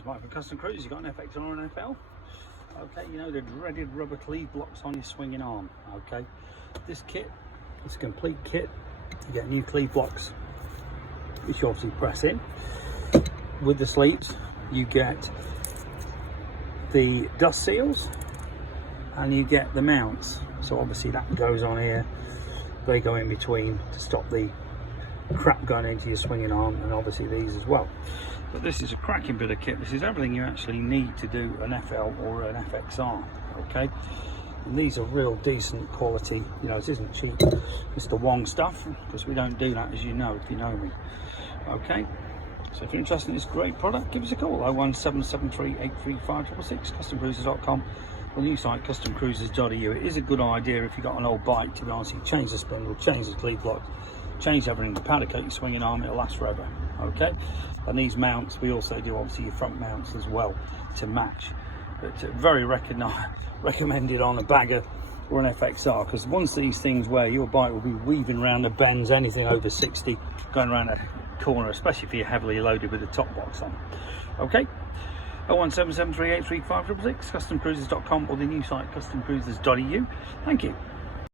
it's Mike from Custom Cruisers. You've got an FXR or an FL. Okay, you know the dreaded rubber cleve blocks on your swinging arm. Okay, this kit, it's a complete kit. You get new cleve blocks, which you obviously press in. With the sleeves, you get the dust seals and you get the mounts. So obviously that goes on here. They go in between to stop the crap going into your swinging arm, and obviously these as well. But this is a cracking bit of kit. This is everything you actually need to do an FL or an FXR. Okay, and these are real decent quality. You know, this isn't cheap Mr. Wong stuff, because we don't do that, as you know, if you know me. Okay, so if you're interested in this great product, give us a call. 01773 835 customcruisers.com, or the new site customcruisers.eu. It is a good idea if you've got an old bike, to be honest. You change the spindle, change the cleve block, change everything, powder coat your swinging arm, it'll last forever. Okay, and these mounts, we also do obviously your front mounts as well to match, but very recommended on a bagger or an FXR, because once these things wear, your bike will be weaving around the bends, anything over 60, going around a corner, especially if you're heavily loaded with the top box on. Okay, 01773 835 customcruisers.com, or the new site customcruisers.eu. Thank you.